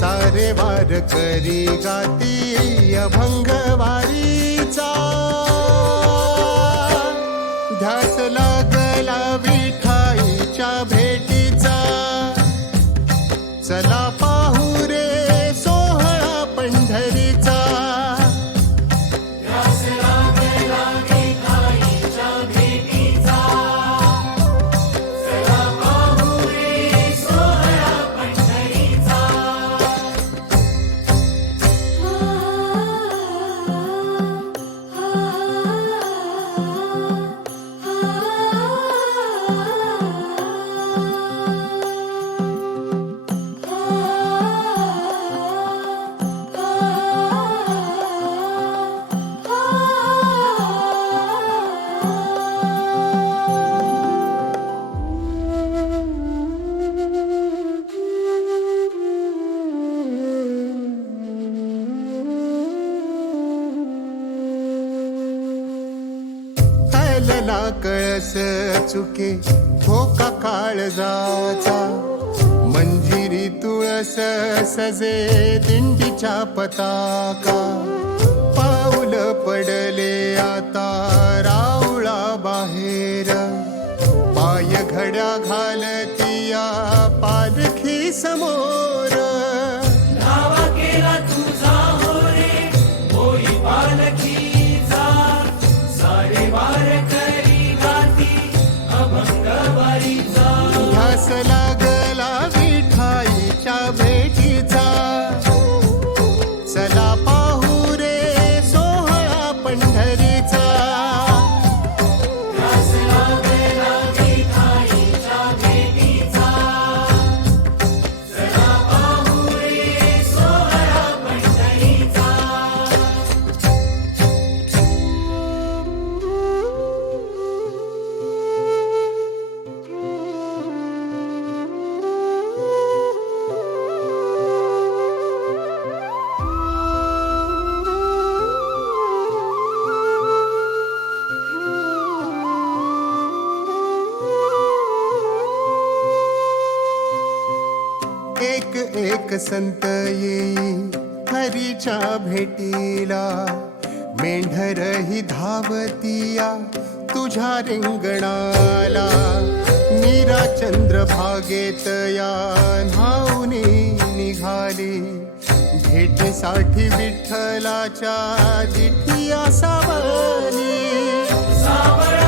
सारे वार करी गाती अभंगवारीचा, ध्यास लागला विठाईच्या भेटीचा. चला पाहू रे सोहळा पंढरीचा. ध्यास लागला विठाईच्या भेटीचा. चला पाहू रे सोहळा पंढरीचा. हलला कळस चुके धोका काळजाचा. मंजिरी तुळस सजे दिंडीच्या पताका. पाऊल पडले आता राऊळा बाहेर. पाय घड्या घालतिया पालखी समोर. धावा केला तुझा हो रे होई पालखीचा. सारे वार करी गाती अभंगवारीचा. ध्यास लागला विठाईच्या भेटीचा. चला पाहू रे सोहळा पंढरीचा. ध्यास लागला विठाईच्या भेटीचा. चला पाहू रे सोहळा पंढरीचा. एक एक संत येई हरीच्या भेटीला. मेंढर ही धावतिया तुझ्या रिंगणाला. मीरा चंद्रभागेत या न्हाऊनी निघाली. भेटीसाठी विठ्ठलाच्या जिठिया सावली. सावळा